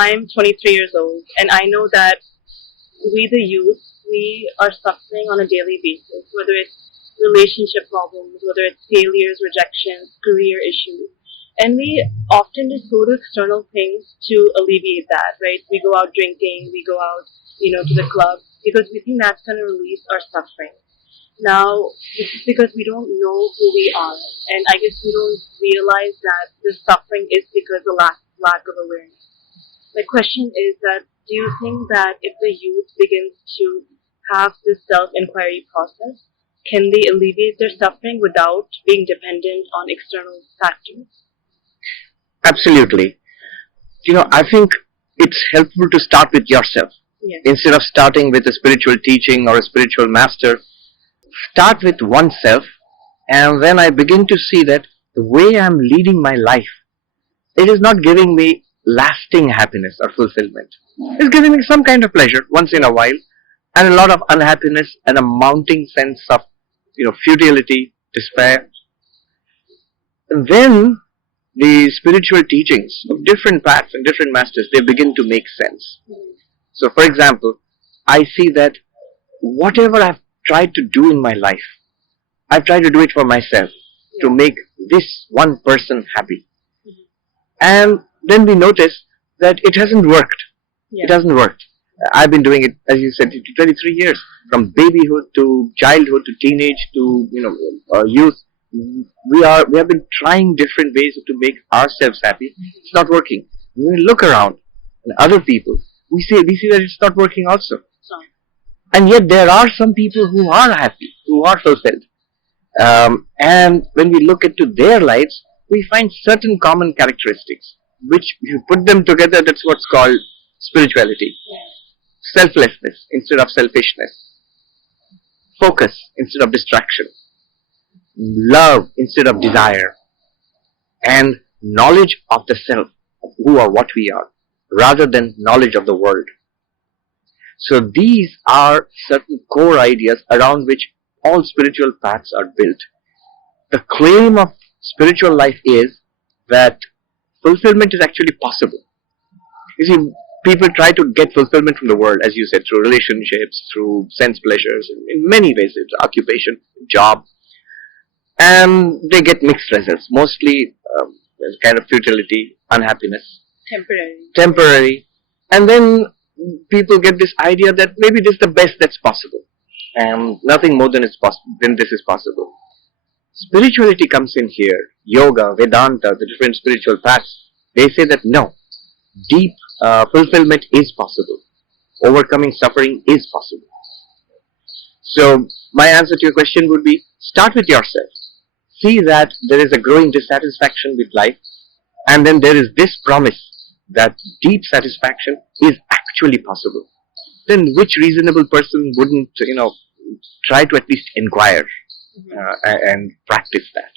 I'm 23 years old, and I know that we, the youth, we are suffering on a daily basis, whether it's relationship problems, whether it's failures, rejections, career issues. And we often just go to external things to alleviate that, right? We go out drinking, we go out, to the club, because we think that's going to release our suffering. Now, this is because we don't know who we are, and I guess we don't realize that the suffering is because of lack of awareness. My question is that, do you think that if the youth begins to have this self-inquiry process, can they alleviate their suffering without being dependent on external factors? Absolutely. I think it's helpful to start with yourself. Yes. Instead of starting with a spiritual teaching or a spiritual master, start with oneself, and then I begin to see that the way I'm leading my life, it is not giving me lasting happiness or fulfillment. It's giving me some kind of pleasure once in a while, and a lot of unhappiness and a mounting sense of, futility, despair. And then the spiritual teachings of different paths and different masters, they begin to make sense. So, for example, I see that whatever I've tried to do in my life, I've tried to do it for myself, to make this one person happy. And then we notice that it hasn't worked. Yeah. It hasn't worked. I've been doing it, as you said, 23 years, from babyhood to childhood to teenage to youth. We have been trying different ways to make ourselves happy. It's not working. When we look around and other people, we see that it's not working also. And yet there are some people who are happy, who are fulfilled. And when we look into their lives, we find certain common characteristics, which if you put them together, that's what's called spirituality. Selflessness instead of selfishness. Focus instead of distraction. Love instead of desire. And knowledge of the self, of who or what we are, rather than knowledge of the world. So these are certain core ideas around which all spiritual paths are built. The claim of spiritual life is that fulfillment is actually possible. You see, people try to get fulfillment from the world, as you said, through relationships, through sense pleasures, in many ways, it's occupation, job, and they get mixed results, mostly kind of futility, unhappiness. Temporary. And then people get this idea that maybe this is the best that's possible, and nothing more than this is possible. Spirituality comes in here. Yoga, Vedanta, the different spiritual paths, they say that no, deep fulfillment is possible. Overcoming suffering is possible. So my answer to your question would be, start with yourself. See that there is a growing dissatisfaction with life, and then there is this promise that deep satisfaction is actually possible. Then which reasonable person wouldn't, try to at least inquire and practice that?